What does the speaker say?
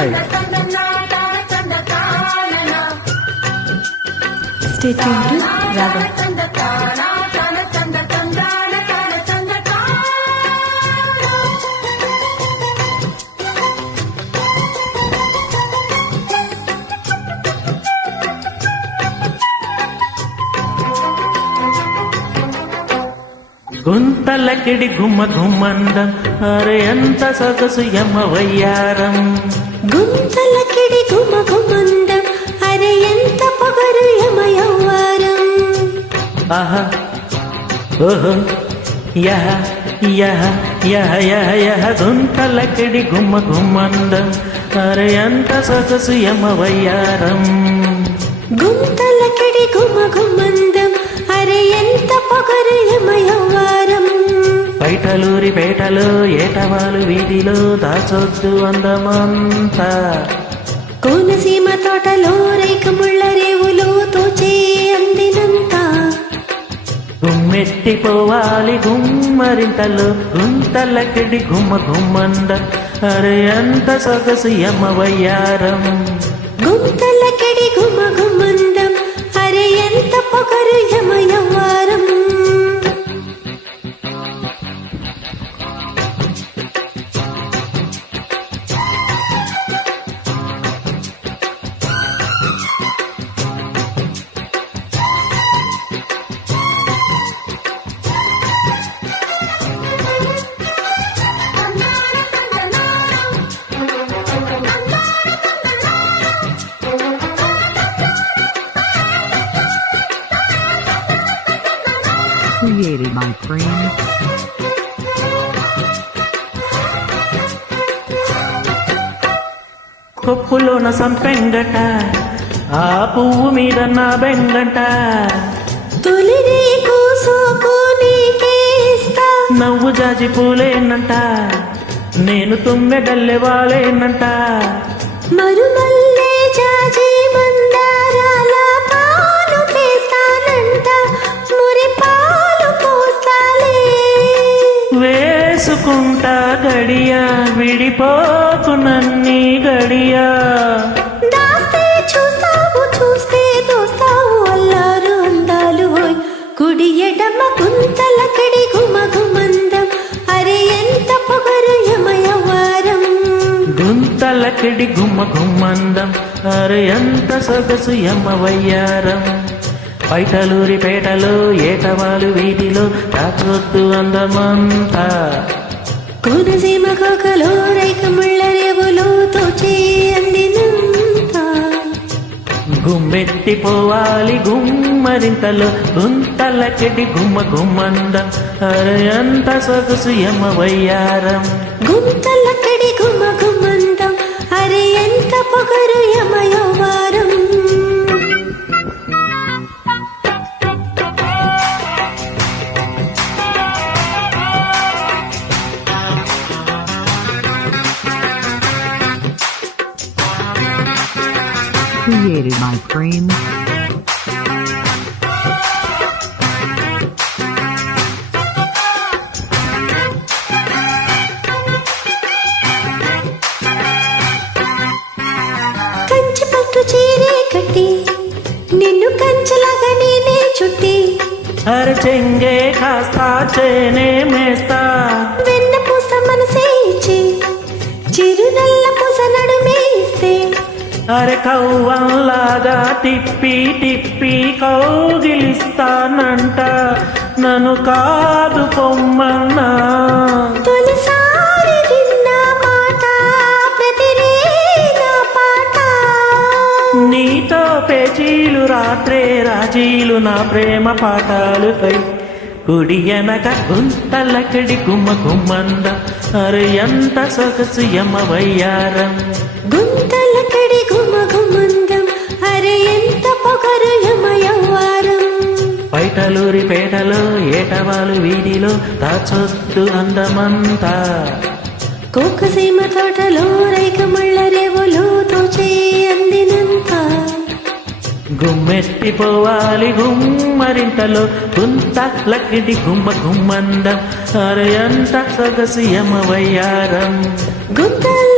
Hi. Stay tuned to Ragam. గుంతలకిడి గుమ్మ గుమ్మందం అరే ఎంత సొగసు యమ వయ్యారం. గుంతలకిడి గుమ గుమందం అరే ఎంత పొగరు యమయవ్వారం. ఆహా ఓహో యహ యహ యహ యహ యహ గుంతలకిడి గుమ్మ గుమ్మందం అరే ఎంత సొగసు యమ వయ్యారం. గుంతలకిడి గుమ గుమందం అరే ఎంత పొగరు యమయవ్వారం. బయటలూరి పేటలో ఏటవాలు వీధిలో దాచొద్దు అందమంతా. కోనసీమ తోటలో రేఖ ముళ్ళ రేవులో తోచే అందినంత. గుమ్మెత్తిపోవాలి గుమ్మరింతలో గుంతలకిడి గుమ్మ గుమ్మంద అరే ఎంత సొగసు యమ వయ్యారం. గుంతలకిడి గుమ గుమందం అరే ఎంత పొగరు యమయవ్వారం. Created by Frame. కొప్పులోన సంపెంగట ఆ పువ్వు మీద నా బెంగట. తొలి నీకు సోకు నీకే ఇస్తా. నవ్వు జాజి పూలేనంట నేను తుమ్మెదల్లె వాలేనంట. మరుమల్లే జాజి మందారాల పాలు పేస్తానంట. మురి పాలు పోస్తాలే. వేసుకుంటా గడియా విడిపోకు నన్ని గడియా. దాస్తే చూస్తావు చూస్తే దోస్తావు అల్లారు అందాలు హోయ్. కుడి ఎడమ గుంతలకిడి గుమ గుమందం అరే ఎంత పొగరు యమయవ్వారం. గుంతలకిడి గుమ్మ గుమ్మందం అరే ఎంత సొగసు యమ వయ్యారం. బయటలూరి పేటలో ఏటవాలు వీధిలో దాచొద్దు అందమంతా. కోనసీమ కోకలో రేఖ ముళ్ళ రేవులో తోచే అందినంత. గుమ్మెత్తిపోవాలి గుమ్మరింతలో గుంతలకిడి గుమ్మ గుమ్మందం అరే ఎంత సొగసు యమ వయ్యారం. గుంతలకిడి గుమ గుమందం అరే ఎంత పొగరు యమయవ్వారం. Created by Frame. కంచి పట్టు చీరే కట్టి నిన్ను కంచలాగా నేనే చుట్టి. అరే చెంగే కాస్తా చేనే మేస్తా. వెన్న పూస మనసే ఇచ్చి చిరునల్ల పూస నడుమే ఇస్తే. అరే కవ్వంలాగా తిప్పి తిప్పి కౌగిలిస్తానంట నన్ను కాదు పొమ్మన్నా. తొలిసారి విన్న మాట ప్రతిరే నా పాట. నీతో పేచీలు రాత్రే రాజీలు నా ప్రేమ పాఠాలుపై. కుడి ఎనక గుంతలకిడి గుమ్మ గుమ్మంద అరే ఎంత సొగసు యమ వయ్యారం. గుంతలకిడి గుమ గుమందం అరే ఎంత పొగరు యమయవ్వారం. బయటలూరి పేటలో ఏటవాలు వీధిలో దాచొద్దు అందమంతా. కోకసీమ తోటలో రేఖ ముళ్ళ రేవులో తోచే అందినంత. గుమ్మెత్తిపోవాలి గుమ్మరింతలో గుంతలకిడి గుమ్మ గుమ్మందం అరే ఎంత సొగసు యమ వయ్యారం. గుంతల